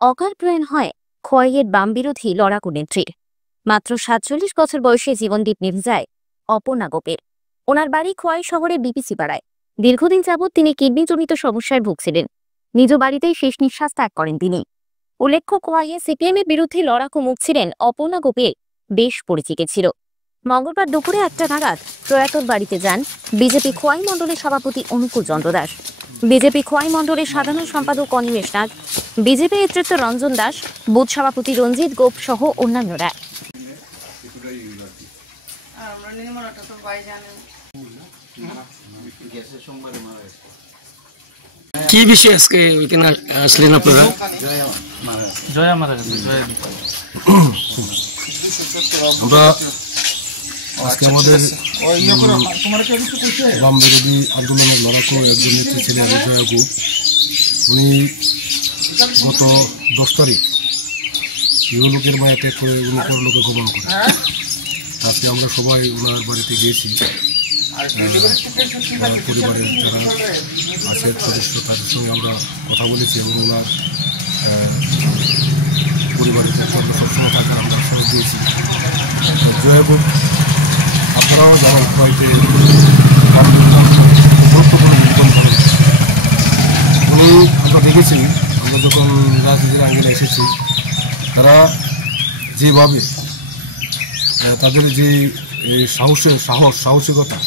অকাল প্রয়াণ হয় খোয়াইয়ের বাম বিরোধী লড়াকু নেত্রীর। মাত্র ৪৭ বছর বয়সে জীবনদীপ নিভে যায় অপর্ণা গোপের। ওনার বাড়ি খোয়াই শহরের বিপিসি পাড়ায়। দীর্ঘদিন যাবৎ তিনি কিডনিজনিত সমস্যায় ভুগছিলেন। নিজ বাড়িতেই শেষ নিঃশ্বাস ত্যাগ করেন তিনি। উল্লেখ্য, খোয়াইয়ে সিপিএম এর বিরুদ্ধে লড়াকু মুখ ছিলেন অপর্ণা গোপের বেশ পরিচিত ছিল। মঙ্গলবার দুপুরে ১টা নাগাদ প্রয়াতর বাড়িতে যান বিজেপি খোয়াই মণ্ডলের সভাপতি অনুকূল চন্দ্র দাস, বিজেপি খোয়াই মণ্ডলের সাধারণ সম্পাদক অনিমেষ নাগ, বিজেপি নেতৃত্ব রঞ্জন দাস, বুথ সভাপতি রঞ্জিত গোপ সহ অন্যান্যরা। কি বিষয় আজকে ওইখানে আসলেন আপনারা? আমরা আজকে আমাদের বাম বিরোধী আন্দোলনের লড়াকু একজন নেত্রী ছিলেন জয়া গুপ। উনি গত 10 তারিখ ইহলোকের মায়া ত্যাগ করে উনি পরলোকে গমন করেন। আজকে আমরা সবাই ওনার বাড়িতে গিয়েছি। পরিবারের যারা আছে সদস্য তাদের সঙ্গে আমরা কথা বলেছি এবং ওনার পরিবারের আমরা সবসময় থাকার আমরা সহজ দিয়েছি। জয়া গুপ আপনারাও যারা খোয়াইতে গুরুত্বপূর্ণ ভূমিকা পালন করেন। উনি আমরা দেখেছি, আমরা যখন রাজনীতির আঙ্গিনে এসেছি, তারা যেভাবে তাদের যে সাহসিকতা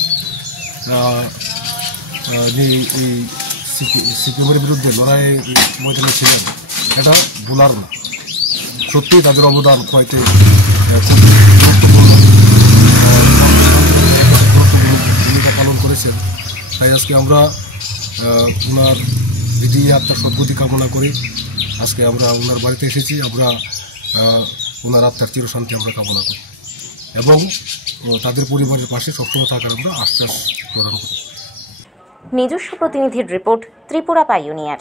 এই সিপিএমের বিরুদ্ধে লড়াইয়ের ময়দানে ছিলেন, এটা ভোলার না। সত্যিই তাদের অবদান খোয়াইতে খুব গুরুত্বপূর্ণ ভূমিকা পালন করেছেন। তাই আজকে আমরা ওনার বিধি আত্মার সদ্গতি কামনা করি। আজকে আমরা ওনার বাড়িতে এসেছি। আমরা ওনার আত্মার চিরশান্তি আমরা কামনা করি এবং তাদের পরিবারের পাশে সবসময় থাকার আমরা আশ্বাস প্রদান করি। নিজস্ব প্রতিনিধির রিপোর্ট, ত্রিপুরা পাইওনিয়ার।